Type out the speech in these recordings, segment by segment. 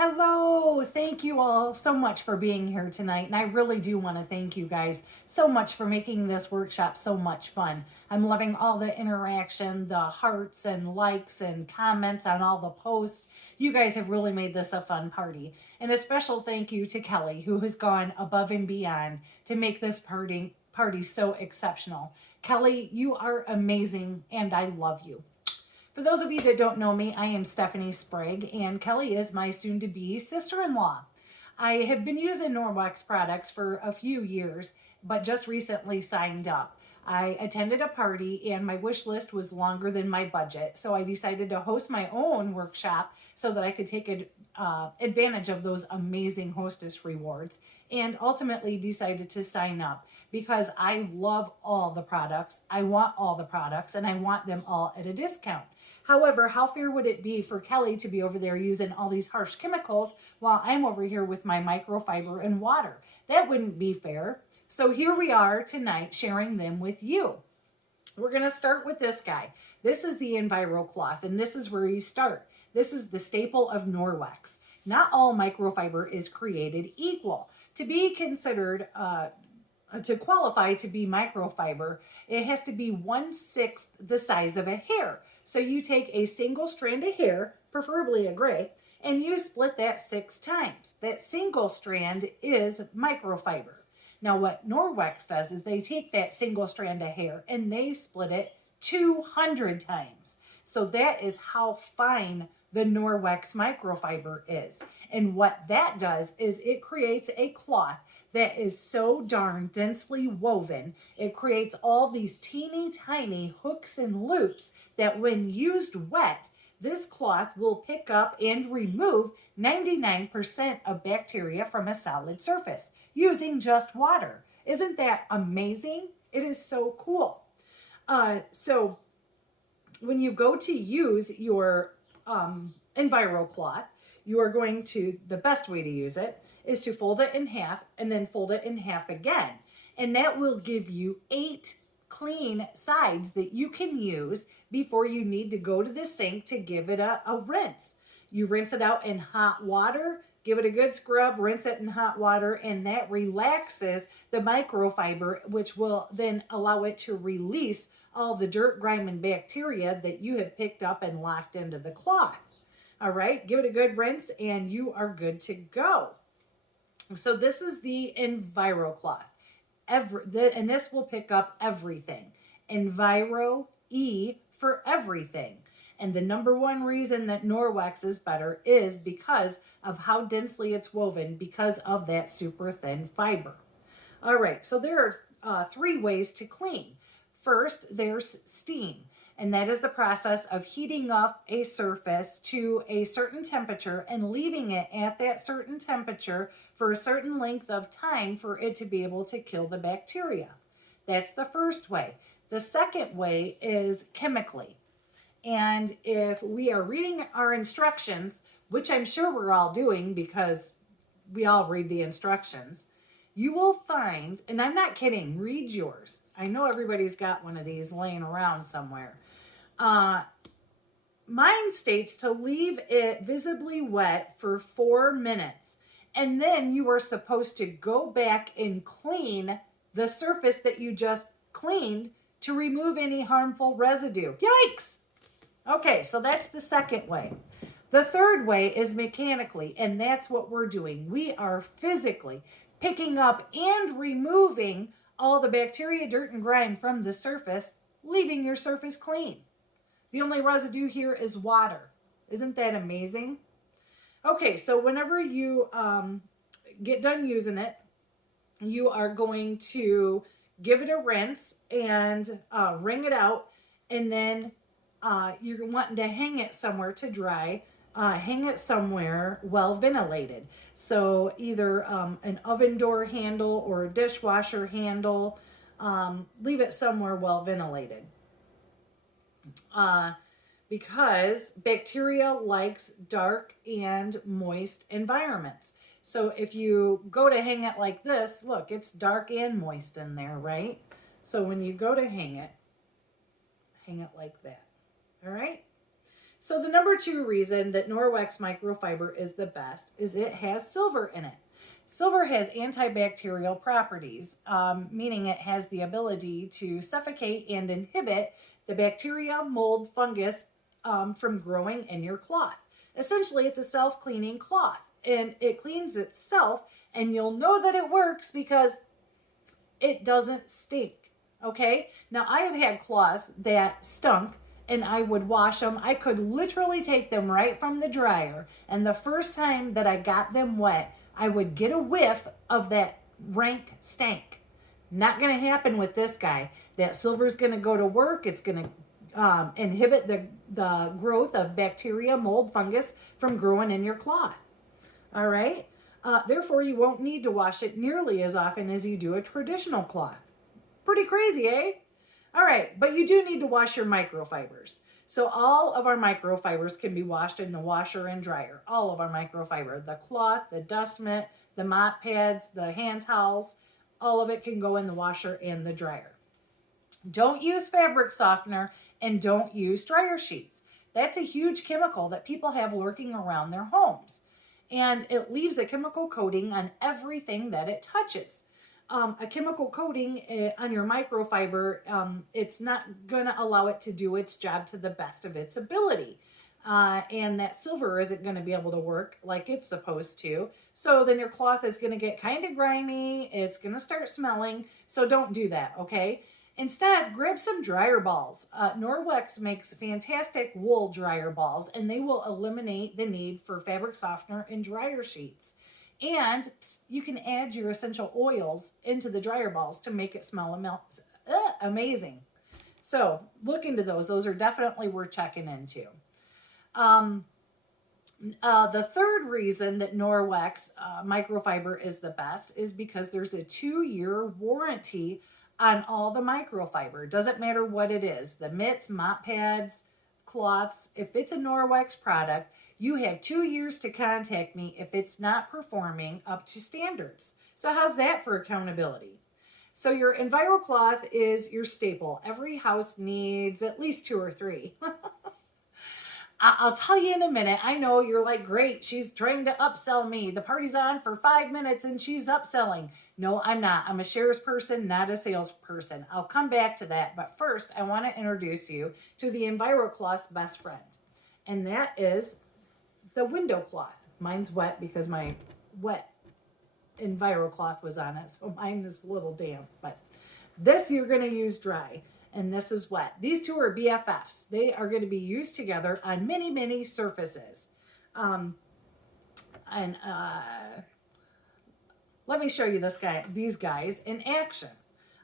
Hello, thank you all so much for being here tonight. And I really do want to thank you guys so much for making this workshop so much fun. I'm loving all the interaction, the hearts and likes and comments on all the posts. You guys have really made this a fun party. And a special thank you to Kelly, who has gone above and beyond to make this party so exceptional. Kelly, you are amazing and I love you. For those of you that don't know me, I am Stephanie Sprague, and Kelly is my soon-to-be sister-in-law. I have been using Norwex products for a few years, but just recently signed up. I attended a party and my wish list was longer than my budget, so I decided to host my own workshop so that I could take advantage of those amazing hostess rewards, and ultimately decided to sign up because I love all the products. I want all the products and I want them all at a discount. However, how fair would it be for Kelly to be over there using all these harsh chemicals while I'm over here with my microfiber and water? That wouldn't be fair. So here we are tonight sharing them with you. We're going to start with this guy. This is the Enviro cloth, and this is where you start. This is the staple of Norwex. Not all microfiber is created equal. To be considered, to qualify to be microfiber, it has to be 1/6 the size of a hair. So you take a single strand of hair, preferably a gray, and you split that 6 times. That single strand is microfiber. Now what Norwex does is they take that single strand of hair and they split it 200 times. So that is how fine the Norwex microfiber is. And what that does is it creates a cloth that is so darn densely woven. It creates all these teeny tiny hooks and loops that when used wet, this cloth will pick up and remove 99% of bacteria from a solid surface using just water. Isn't that amazing? It is so cool. So when you go to use your Enviro cloth, you are going to, the best way to use it is to fold it in half and then fold it in half again. And that will give you 8 clean sides that you can use before you need to go to the sink to give it a rinse. You rinse it out in hot water, give it a good scrub, rinse it in hot water, and that relaxes the microfiber, which will then allow it to release all the dirt, grime, and bacteria that you have picked up and locked into the cloth. All right, give it a good rinse and you are good to go. So this is the Enviro cloth. And this will pick up everything. Enviro, E for everything. And the number one reason that Norwex is better is because of how densely it's woven, because of that super thin fiber. All right, so there are 3 ways to clean. First, there's steam. And that is the process of heating up a surface to a certain temperature and leaving it at that certain temperature for a certain length of time for it to be able to kill the bacteria. That's the first way. The second way is chemically. And if we are reading our instructions, which I'm sure we're all doing because we all read the instructions, you will find, and I'm not kidding, read yours. I know everybody's got one of these laying around somewhere. Mine states to leave it visibly wet for 4 minutes. And then you are supposed to go back and clean the surface that you just cleaned to remove any harmful residue. Yikes! Okay, so that's the second way. The third way is mechanically, and that's what we're doing. We are physically picking up and removing all the bacteria, dirt, and grime from the surface, leaving your surface clean. The only residue here is water. Isn't that amazing? Okay, so whenever you get done using it, you are going to give it a rinse and wring it out, and then you're wanting to hang it somewhere to dry. Hang it somewhere well ventilated. So either an oven door handle or a dishwasher handle. Leave it somewhere well ventilated. Because bacteria likes dark and moist environments. So if you go to hang it like this, look, it's dark and moist in there, right? So when you go to hang it like that. All right? So the number 2 reason that Norwex microfiber is the best is it has silver in it. Silver has antibacterial properties, meaning it has the ability to suffocate and inhibit the bacteria, mold, fungus from growing in your cloth. Essentially, it's a self-cleaning cloth, and it cleans itself, and you'll know that it works because it doesn't stink, okay? Now, I have had cloths that stunk, and I would wash them. I could literally take them right from the dryer, and the first time that I got them wet, I would get a whiff of that rank stank. Not going to happen with this guy. That silver's going to go to work. It's going to inhibit the growth of bacteria, mold, fungus from growing in your cloth. All right? Therefore, you won't need to wash it nearly as often as you do a traditional cloth. Pretty crazy, eh? All right, but you do need to wash your microfibers. So all of our microfibers can be washed in the washer and dryer. All of our microfiber, the cloth, the dust mitt, the mop pads, the hand towels, all of it can go in the washer and the dryer. Don't use fabric softener and don't use dryer sheets. That's a huge chemical that people have lurking around their homes. And it leaves a chemical coating on everything that it touches. A chemical coating on your microfiber, it's not going to allow it to do its job to the best of its ability. And that silver isn't going to be able to work like it's supposed to. So then your cloth is going to get kind of grimy. It's going to start smelling. So don't do that, okay? Instead, grab some dryer balls. Norwex makes fantastic wool dryer balls, and they will eliminate the need for fabric softener and dryer sheets. And you can add your essential oils into the dryer balls to make it smell amazing. So look into those. Those are definitely worth checking into. The third reason that Norwex microfiber is the best is because there's a 2-year warranty on all the microfiber. Doesn't matter what it is. The mitts, mop pads, cloths. If it's a Norwex product, you have 2 years to contact me if it's not performing up to standards. So how's that for accountability? So your EnviroCloth is your staple. Every house needs at least 2 or 3. I'll tell you in a minute. I know you're like, great, she's trying to upsell me. The party's on for 5 minutes and she's upselling. No, I'm not. I'm a shares person, not a salesperson. I'll come back to that. But first, I want to introduce you to the EnviroCloth's best friend. And that is the window cloth. Mine's wet because my wet EnviroCloth was on it. So mine is a little damp. But this you're going to use dry. And this is wet. These two are BFFs. They are going to be used together on many, many surfaces. Let me show you these guys in action.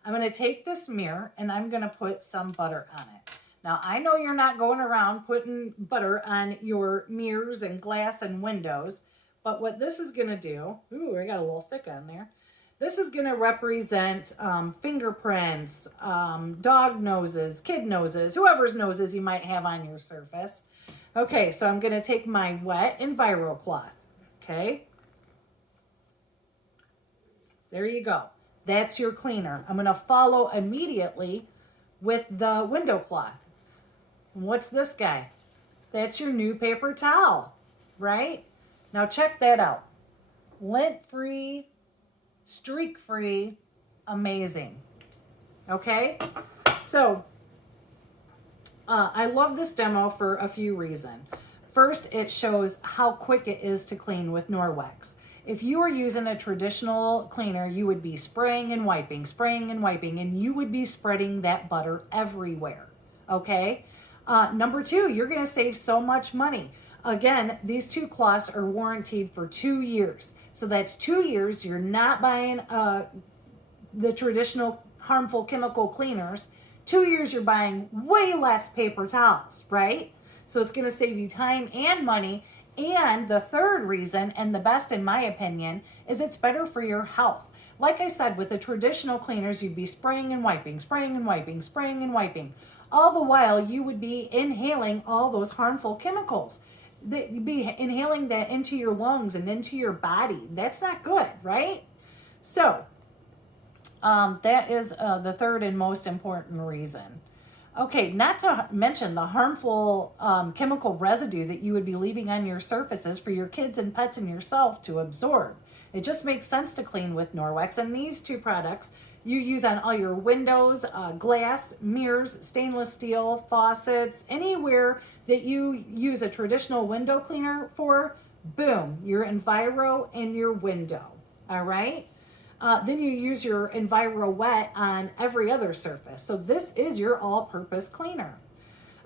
I'm going to take this mirror and I'm going to put some butter on it. Now, I know you're not going around putting butter on your mirrors and glass and windows, but what this is going to do, ooh, I got a little thick on there. This is going to represent fingerprints, dog noses, kid noses, whoever's noses you might have on your surface. Okay, so I'm going to take my wet EnviroCloth. Okay. There you go. That's your cleaner. I'm going to follow immediately with the window cloth. What's this guy? That's your new paper towel, right? Now check that out. Lint-free, streak-free, amazing. Okay? So, I love this demo for a few reasons. First, it shows how quick it is to clean with Norwex. If you were using a traditional cleaner, you would be spraying and wiping, and you would be spreading that butter everywhere. Okay? Number 2, you're going to save so much money. Again, these two cloths are warranted for 2 years. So that's 2 years. You're not buying the traditional harmful chemical cleaners. 2 years, you're buying way less paper towels, right? So it's going to save you time and money. And the third reason, and the best in my opinion, is it's better for your health. Like I said, with the traditional cleaners, you'd be spraying and wiping. All the while, you would be inhaling all those harmful chemicals. You'd be inhaling that into your lungs and into your body. That's not good, right? So, that is the third and most important reason. Okay, not to mention the harmful chemical residue that you would be leaving on your surfaces for your kids and pets and yourself to absorb. It just makes sense to clean with Norwex. And these two products you use on all your windows, glass, mirrors, stainless steel, faucets, anywhere that you use a traditional window cleaner for, boom, your Enviro in your window. All right? Then you use your Enviro Wet on every other surface. So this is your all-purpose cleaner.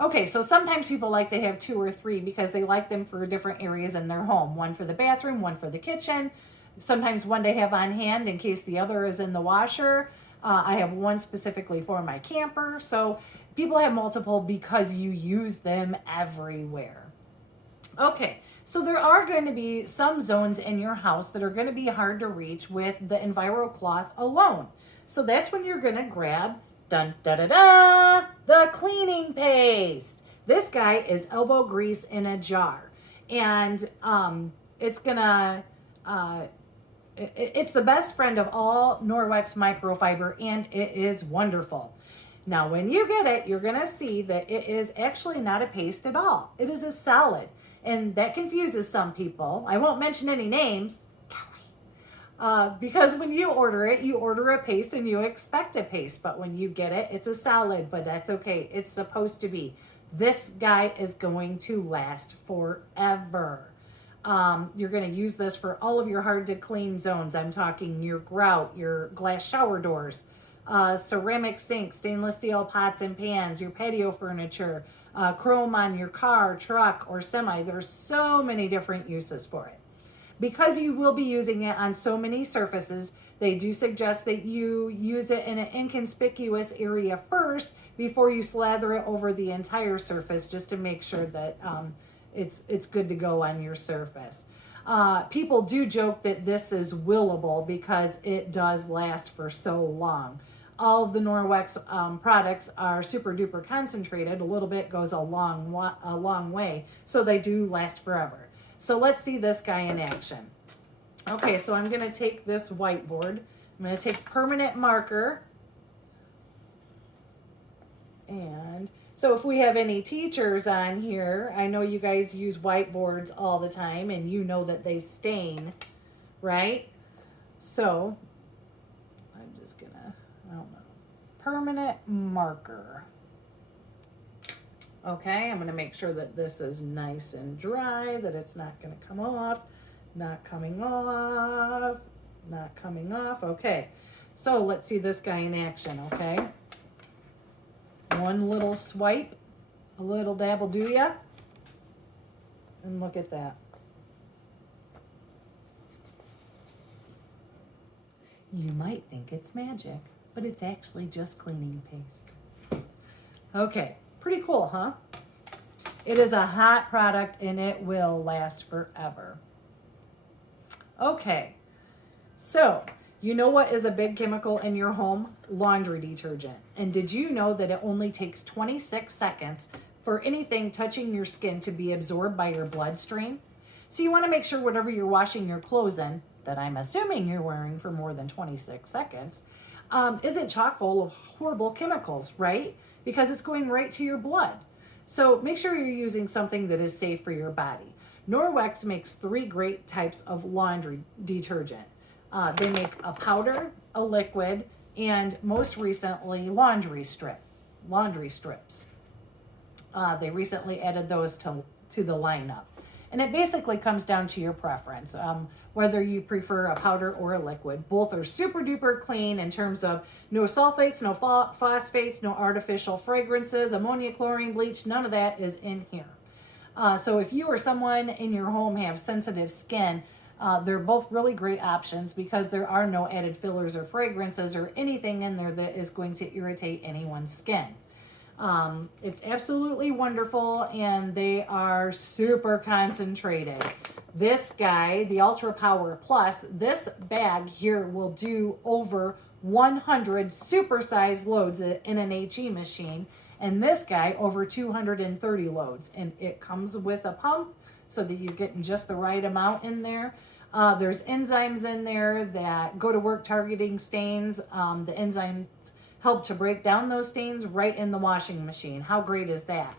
Okay, so sometimes people like to have 2 or 3 because they like them for different areas in their home. One for the bathroom, one for the kitchen. Sometimes one to have on hand in case the other is in the washer. I have one specifically for my camper. So people have multiple because you use them everywhere. Okay, so there are going to be some zones in your house that are going to be hard to reach with the Enviro cloth alone. So that's when you're going to grab, dun da da da, the cleaning paste. This guy is elbow grease in a jar, and it's gonna it's the best friend of all Norwex microfiber, and it is wonderful. Now, when you get it, you're gonna see that it is actually not a paste at all. It is a solid. And that confuses some people. I won't mention any names, Kelli. Because when you order it, you order a paste and you expect a paste. But when you get it, it's a solid, but that's okay. It's supposed to be. This guy is going to last forever. You're going to use this for all of your hard to clean zones. I'm talking your grout, your glass shower doors, ceramic sinks, stainless steel pots and pans, your patio furniture, chrome on your car, truck, or semi. There's so many different uses for it. Because you will be using it on so many surfaces, they do suggest that you use it in an inconspicuous area first before you slather it over the entire surface, just to make sure that it's good to go on your surface. People do joke that this is willable because it does last for so long. All of the Norwex products are super duper concentrated. A little bit goes a long way, so they do last forever. So let's see this guy in action. Okay, so I'm going to take this whiteboard. I'm going to take permanent marker. And so if we have any teachers on here, I know you guys use whiteboards all the time and you know that they stain, right? So I'm just going to, I don't know, permanent marker. Okay, I'm going to make sure that this is nice and dry, that it's not going to come off, not coming off, not coming off. Okay, so let's see this guy in action, okay? One little swipe, a little dab will do ya. And look at that. You might think it's magic, but it's actually just cleaning paste. Okay. Pretty cool, huh? It is a hot product and it will last forever. Okay, so you know what is a big chemical in your home? Laundry detergent. And did you know that it only takes 26 seconds for anything touching your skin to be absorbed by your bloodstream? So you want to make sure whatever you're washing your clothes in, that I'm assuming you're wearing for more than 26 seconds, isn't chock full of horrible chemicals, right? Because it's going right to your blood. So make sure you're using something that is safe for your body. Norwex makes 3 great types of laundry detergent. They make a powder, a liquid, and most recently laundry strips. They recently added those to the lineup. And it basically comes down to your preference, whether you prefer a powder or a liquid. Both are super duper clean in terms of no sulfates, no phosphates, no artificial fragrances, ammonia, chlorine, bleach, none of that is in here. So if you or someone in your home have sensitive skin, they're both really great options because there are no added fillers or fragrances or anything in there that is going to irritate anyone's skin. It's absolutely wonderful and they are super concentrated. This guy, the Ultra Power Plus, this bag here will do over 100 supersized loads in an HE machine, and this guy over 230 loads. And it comes with a pump so that you're getting just the right amount in there. There's enzymes in there that go to work targeting stains. The enzymes help to break down those stains right in the washing machine. How great is that?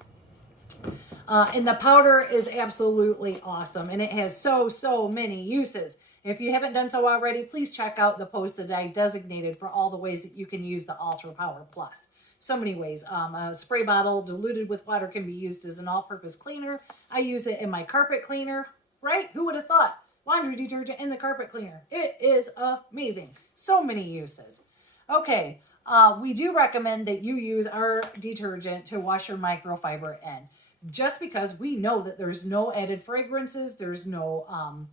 And the powder is absolutely awesome, and it has so many uses. If you haven't done so already, please check out the post that I designated for all the ways that you can use the Ultra Power Plus. So many ways. A spray bottle diluted with water can be used as an all-purpose cleaner. I use it in my carpet cleaner, right? Who would have thought? Laundry detergent in the carpet cleaner. It is amazing. So many uses. Okay, we do recommend that you use our detergent to wash your microfiber in, just because we know that there's no added fragrances, there's no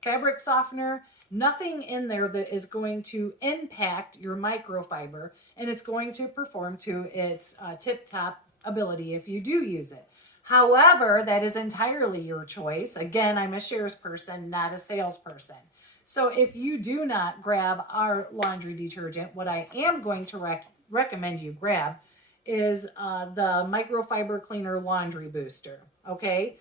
fabric softener, nothing in there that is going to impact your microfiber, and it's going to perform to its tip-top ability if you do use it. However, that is entirely your choice. Again, I'm a shares person, not a salesperson. So if you do not grab our laundry detergent, what I am going to recommend you grab is the microfiber cleaner laundry booster. Okay.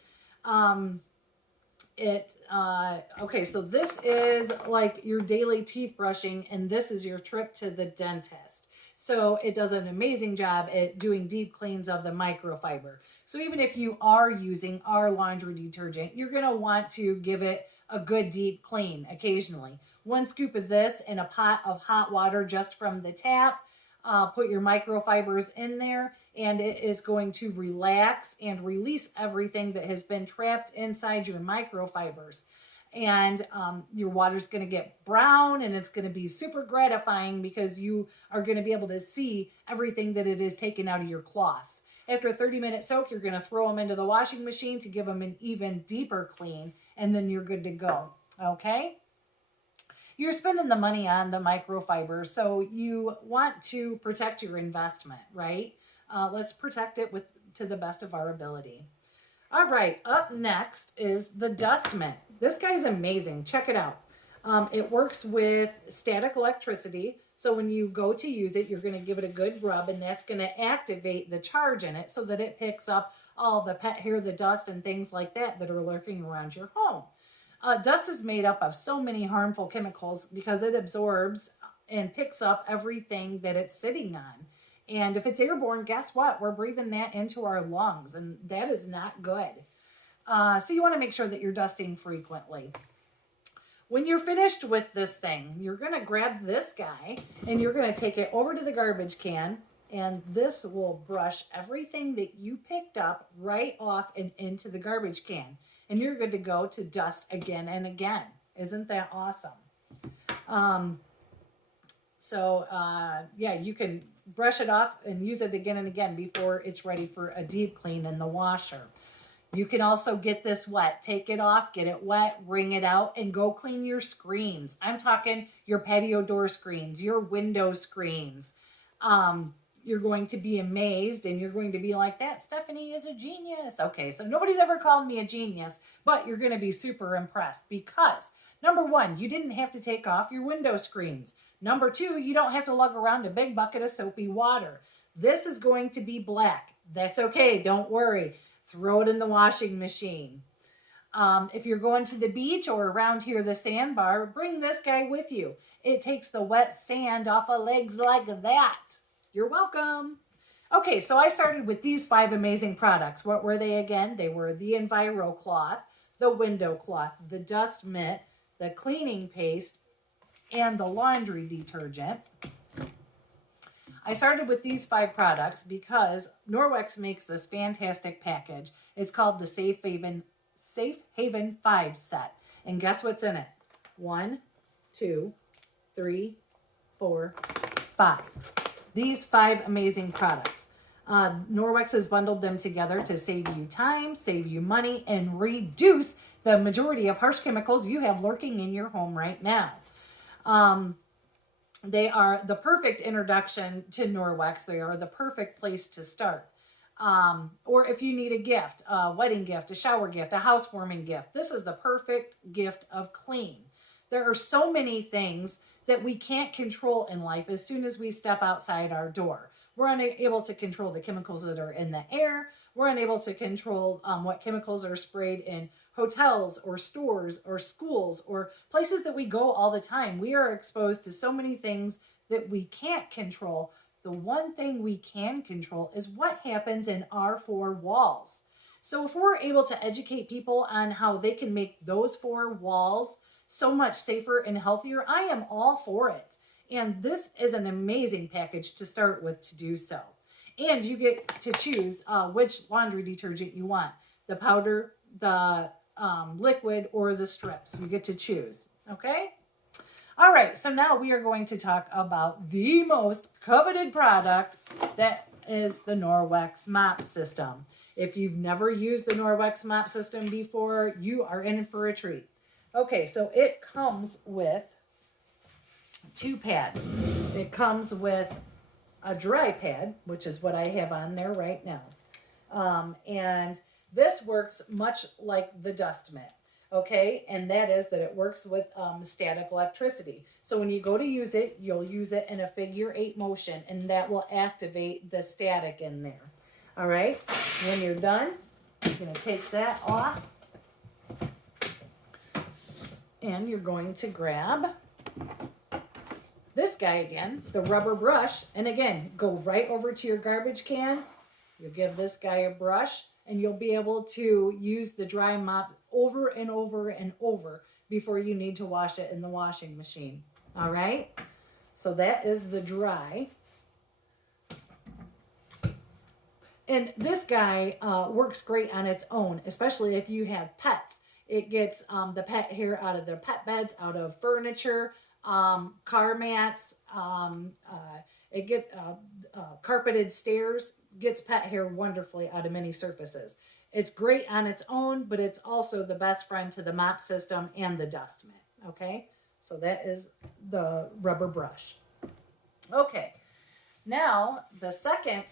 Okay, so this is like your daily teeth brushing, and this is your trip to the dentist. So it does an amazing job at doing deep cleans of the microfiber. So even if you are using our laundry detergent, you're going to want to give it a good deep clean occasionally. 1 scoop of this in a pot of hot water just from the tap. Put your microfibers in there, and it is going to relax and release everything that has been trapped inside your microfibers. And your water's going to get brown, and it's going to be super gratifying because you are going to be able to see everything that it is taken out of your cloths. After a 30-minute soak, you're going to throw them into the washing machine to give them an even deeper clean, and then you're good to go. Okay? You're spending the money on the microfiber, so you want to protect your investment, right? Let's protect it to the best of our ability. All right, up next is the dust mitt. This guy's amazing. Check it out. It works with static electricity, so when you go to use it, you're going to give it a good rub, and that's going to activate the charge in it so that it picks up all the pet hair, the dust, and things like that that are lurking around your home. Dust is made up of so many harmful chemicals because it absorbs and picks up everything that it's sitting on. And if it's airborne, guess what? We're breathing that into our lungs, and that is not good. So you want to make sure that you're dusting frequently. When you're finished with this thing, you're going to grab this guy, and you're going to take it over to the garbage can, and this will brush everything that you picked up right off and into the garbage can. And you're good to go to dust again and again. Isn't that awesome? Yeah, you can brush it off and use it again and again before it's ready for a deep clean in the washer. You can also get this wet. Take it off, get it wet, wring it out, and go clean your screens. I'm talking your patio door screens, your window screens. You're going to be amazed, and you're going to be like, that Stephanie is a genius. Okay, so nobody's ever called me a genius, but you're going to be super impressed because, number 1, you didn't have to take off your window screens. Number 2, you don't have to lug around a big bucket of soapy water. This is going to be black. That's okay, don't worry. Throw it in the washing machine. If you're going to the beach or around here, the sandbar, bring this guy with you. It takes the wet sand off of legs like that. You're welcome. Okay, so I started with these 5 amazing products. What were they again? They were the Enviro cloth, the window cloth, the dust mitt, the cleaning paste, and the laundry detergent. I started with these 5 products because Norwex makes this fantastic package. It's called the Safe Haven 5 set. And guess what's in it? 1, 2, 3, 4, 5. These 5 amazing products. Norwex has bundled them together to save you time, save you money, and reduce the majority of harsh chemicals you have lurking in your home right now. They are the perfect introduction to Norwex. They are the perfect place to start. Or if you need a gift, a wedding gift, a shower gift, a housewarming gift, this is the perfect gift of clean. There are so many things that we can't control in life as soon as we step outside our door. We're unable to control the chemicals that are in the air. We're unable to control what chemicals are sprayed in hotels or stores or schools or places that we go all the time. We are exposed to so many things that we can't control. The one thing we can control is what happens in our four walls. So if we're able to educate people on how they can make those four walls so much safer and healthier, I am all for it. And this is an amazing package to start with to do so. And you get to choose which laundry detergent you want, the powder, the liquid, or the strips. You get to choose, okay? All right, so now we are going to talk about the most coveted product, that is the Norwex mop system. If you've never used the Norwex mop system before, you are in for a treat. Okay, so it comes with 2 pads. It comes with a dry pad, which is what I have on there right now. And this works much like the dust mitt. Okay, and that is that it works with static electricity. So when you go to use it, you'll use it in a figure 8 motion, and that will activate the static in there. All right, when you're done, you're going to take that off, and you're going to grab this guy again, the rubber brush, and again, go right over to your garbage can. You'll give this guy a brush, and you'll be able to use the dry mop over and over and over before you need to wash it in the washing machine. All right? So that is the dry. And this guy works great on its own, especially if you have pets. It gets the pet hair out of their pet beds, out of furniture, car mats. It gets carpeted stairs, gets pet hair wonderfully out of many surfaces. It's great on its own, but it's also the best friend to the mop system and the dust mitt. Okay, so that is the rubber brush. Okay, now the second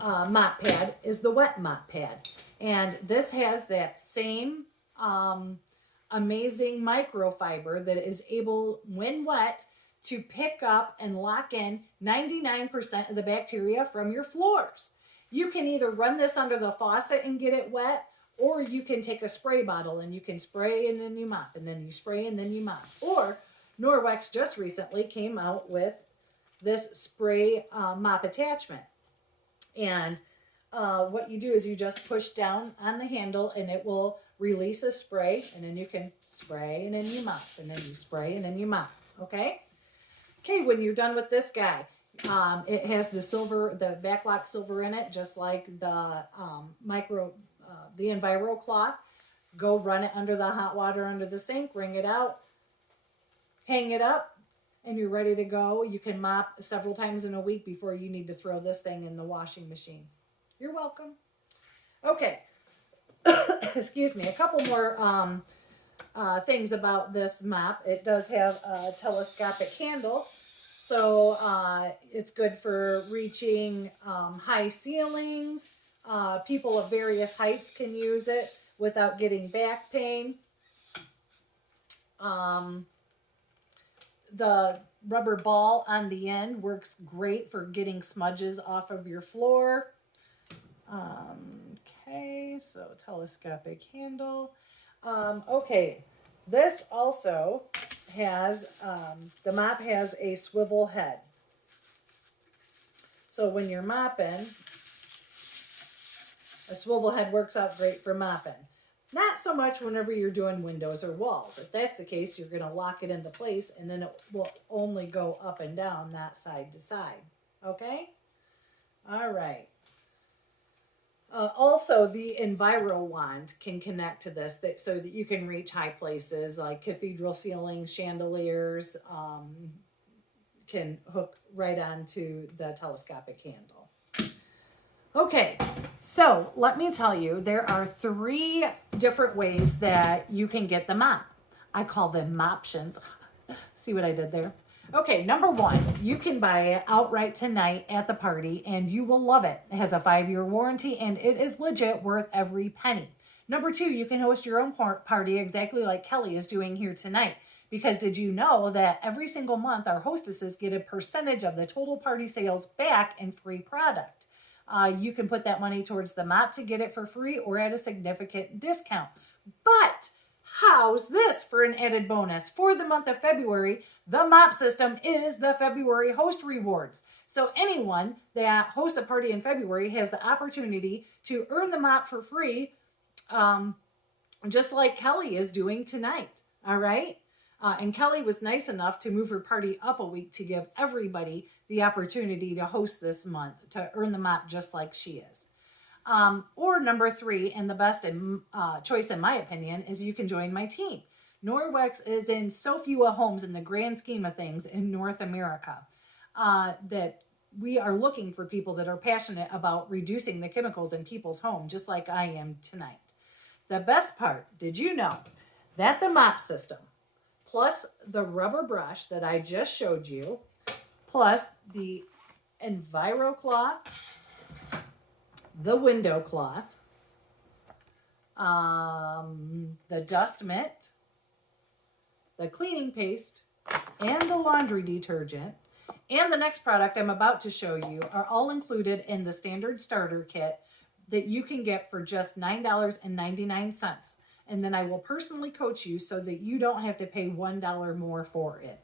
mop pad is the wet mop pad. And this has that same amazing microfiber that is able, when wet, to pick up and lock in 99% of the bacteria from your floors. You can either run this under the faucet and get it wet, or you can take a spray bottle and you can spray and then you mop, and then you spray and then you mop. Or Norwex just recently came out with this spray mop attachment. And what you do is you just push down on the handle and it will release a spray, and then you can spray and then you mop, and then you spray and then you mop. Okay? Okay, when you're done with this guy, it has the silver, the backlock silver in it, just like the the Enviro cloth. Go run it under the hot water under the sink, wring it out, hang it up, and you're ready to go. You can mop several times in a week before you need to throw this thing in the washing machine. You're welcome. Okay. Excuse me. A couple more things about this mop. It does have a telescopic handle. So it's good for reaching high ceilings. People of various heights can use it without getting back pain. The rubber ball on the end works great for getting smudges off of your floor. Okay, so telescopic handle. Okay, this also has, the mop has a swivel head. So when you're mopping, a swivel head works out great for mopping. Not so much whenever you're doing windows or walls. If that's the case, you're going to lock it into place and then it will only go up and down, not side to side. Okay? All right. Also, the Enviro wand can connect to this so that you can reach high places like cathedral ceilings, chandeliers, can hook right onto the telescopic handle. Okay, so let me tell you, there are 3 different ways that you can get the mop. I call them moptions. See what I did there? Okay, number 1, you can buy it outright tonight at the party and you will love it. It has a 5-year warranty and it is legit worth every penny. Number 2, you can host your own party exactly like Kelli is doing here tonight. Because did you know that every single month our hostesses get a percentage of the total party sales back in free product? You can put that money towards the mop to get it for free or at a significant discount. But How's this for an added bonus? For the month of February, the mop system is the February host rewards. So anyone that hosts a party in February has the opportunity to earn the mop for free, just like Kelli is doing tonight. All right. And Kelli was nice enough to move her party up a week to give everybody the opportunity to host this month, to earn the mop just like she is. Or number 3, and the best choice in my opinion, is you can join my team. Norwex is in so few homes in the grand scheme of things in North America that we are looking for people that are passionate about reducing the chemicals in people's home, just like I am tonight. The best part, did you know that the mop system, plus the rubber brush that I just showed you, plus the Enviro cloth, the window cloth, the dust mitt, the cleaning paste, and the laundry detergent, and the next product I'm about to show you are all included in the standard starter kit that you can get for just $9.99. And then I will personally coach you so that you don't have to pay $1 more for it.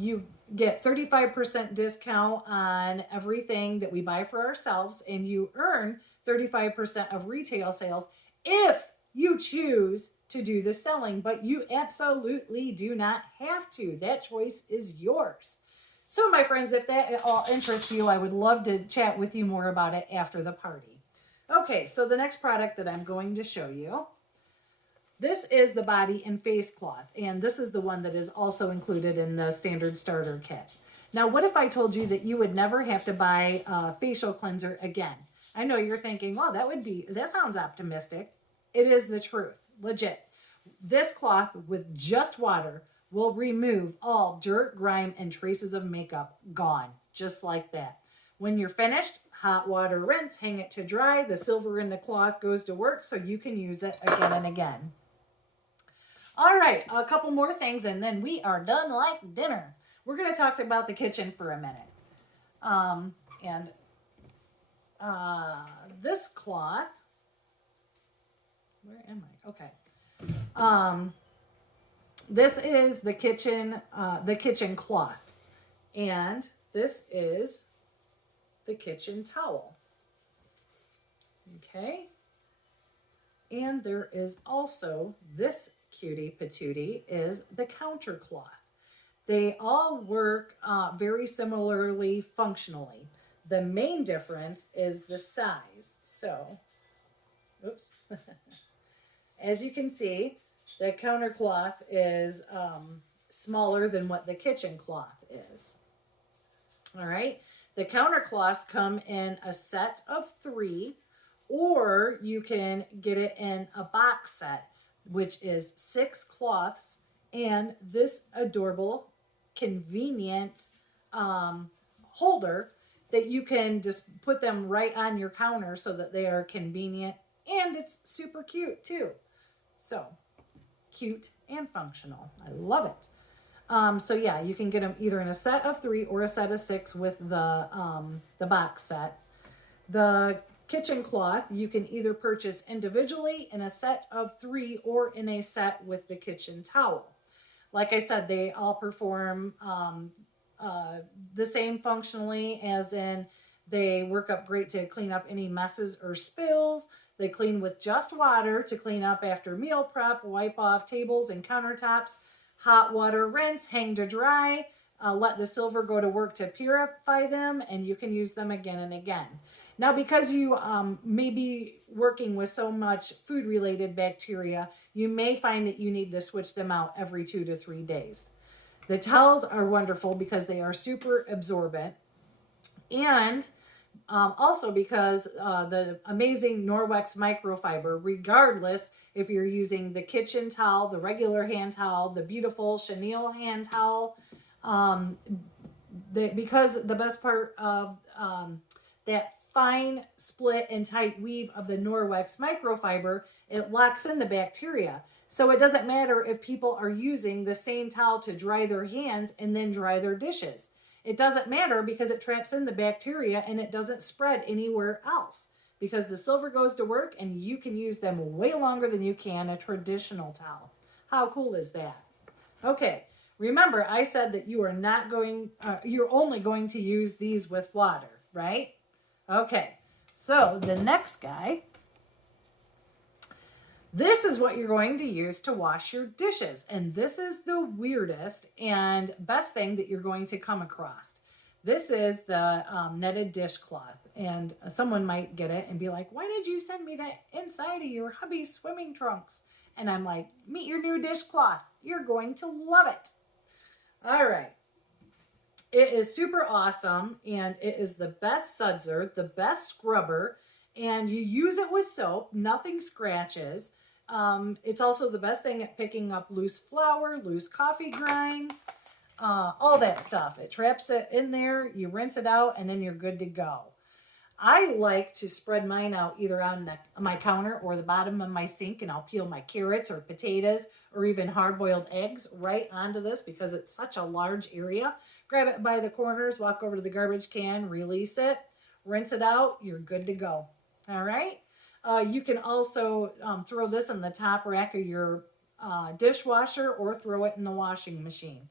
You get 35% discount on everything that we buy for ourselves, and you earn 35% of retail sales if you choose to do the selling, but you absolutely do not have to. That choice is yours. So my friends, if that all interests you, I would love to chat with you more about it after the party. Okay, so the next product that I'm going to show you, this is the body and face cloth, and this is the one that is also included in the standard starter kit. Now, what if I told you that you would never have to buy a facial cleanser again? I know you're thinking, oh, that sounds optimistic. It is the truth, legit. This cloth with just water will remove all dirt, grime, and traces of makeup. Gone, just like that. When you're finished, hot water rinse, hang it to dry. The silver in the cloth goes to work so you can use it again and again. All right, a couple more things and then we are done like dinner. We're going to talk about the kitchen for a minute. This cloth, where am I? Okay. This is the kitchen cloth, and this is the kitchen towel. Okay. And there is also this cutie patootie is the counter cloth. They all work very similarly functionally. The main difference is the size. So, oops. As you can see, the counter cloth is smaller than what the kitchen cloth is. All right. The counter cloths come in a set of 3, or you can get it in a box set, which is 6 cloths and this adorable, convenient holder that you can just put them right on your counter so that they are convenient, and it's super cute too. So cute and functional. I love it. So yeah, you can get them either in a set of 3 or a set of 6 with the box set. The kitchen cloth you can either purchase individually in a set of 3 or in a set with the kitchen towel. Like I said, they all perform the same functionally, as in they work up great to clean up any messes or spills. They clean with just water to clean up after meal prep, wipe off tables and countertops, hot water rinse, hang to dry, let the silver go to work to purify them, and you can use them again and again. Now, because you may be working with so much food-related bacteria, you may find that you need to switch them out every 2 to 3 days. The towels are wonderful because they are super absorbent, and also because the amazing Norwex microfiber, regardless if you're using the kitchen towel, the regular hand towel, the beautiful chenille hand towel, because the best part of that fine split and tight weave of the Norwex microfiber, it locks in the bacteria. So it doesn't matter if people are using the same towel to dry their hands and then dry their dishes. It doesn't matter because it traps in the bacteria and it doesn't spread anywhere else. because the silver goes to work and you can use them way longer than you can a traditional towel. How cool is that? Okay, remember I said that you are not going, you're only going to use these with water, right? Okay, so the next guy, this is what you're going to use to wash your dishes. And this is the weirdest and best thing that you're going to come across. This is the netted dishcloth. And someone might get it and be like, why did you send me that inside of your hubby's swimming trunks? And I'm like, meet your new dishcloth. You're going to love it. All right. It is super awesome, and it is the best sudser, the best scrubber, and you use it with soap. Nothing scratches. It's also the best thing at picking up loose flour, loose coffee grinds, all that stuff. It traps it in there, you rinse it out, and then you're good to go. I like to spread mine out either on my counter or the bottom of my sink, and I'll peel my carrots or potatoes or even hard-boiled eggs right onto this because it's such a large area. Grab it by the corners, walk over to the garbage can, release it, rinse it out, you're good to go. All right? You can also throw this in the top rack of your dishwasher or throw it in the washing machine.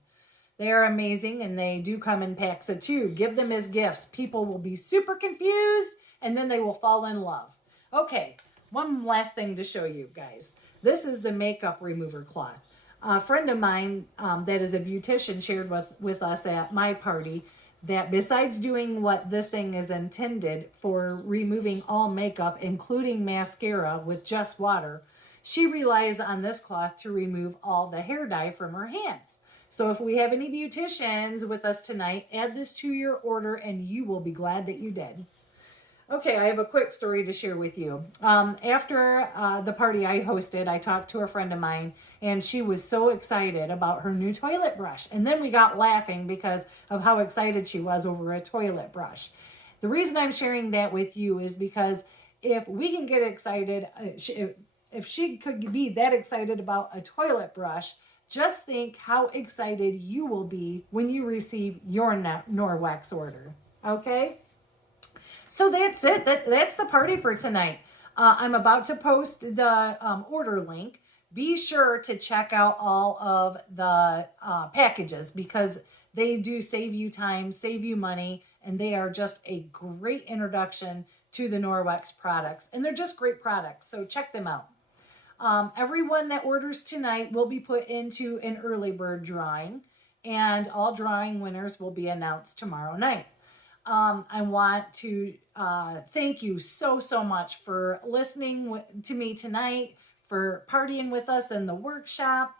They are amazing, and they do come in packs of 2. Give them as gifts. People will be super confused, and then they will fall in love. Okay, one last thing to show you guys. This is the makeup remover cloth. A friend of mine that is a beautician shared with us at my party that besides doing what this thing is intended for, removing all makeup, including mascara with just water, she relies on this cloth to remove all the hair dye from her hands. So if we have any beauticians with us tonight, add this to your order and you will be glad that you did. Okay, I have a quick story to share with you. After the party I hosted, I talked to a friend of mine, and she was so excited about her new toilet brush. And then we got laughing because of how excited she was over a toilet brush. The reason I'm sharing that with you is because if we can get excited, if she could be that excited about a toilet brush, just think how excited you will be when you receive your Norwex order. Okay? So that's it. That's the party for tonight. I'm about to post the order link. Be sure to check out all of the packages because they do save you time, save you money, and they are just a great introduction to the Norwex products. And they're just great products, so check them out. Everyone that orders tonight will be put into an early bird drawing, and all drawing winners will be announced tomorrow night. I want to thank you so much for listening to me tonight, for partying with us in the workshop.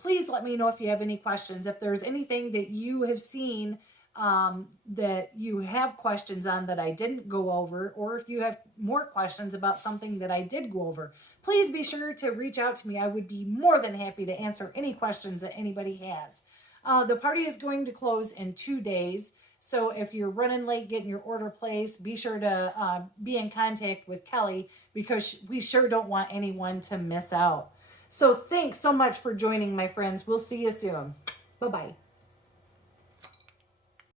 Please let me know if you have any questions. If there's anything that you have seen that you have questions on that I didn't go over, or if you have more questions about something that I did go over, please be sure to reach out to me. I would be more than happy to answer any questions that anybody has. The party is going to close in 2 days. So if you're running late getting your order placed, be sure to be in contact with Kelly because we sure don't want anyone to miss out. So thanks so much for joining, my friends. We'll see you soon. Bye-bye.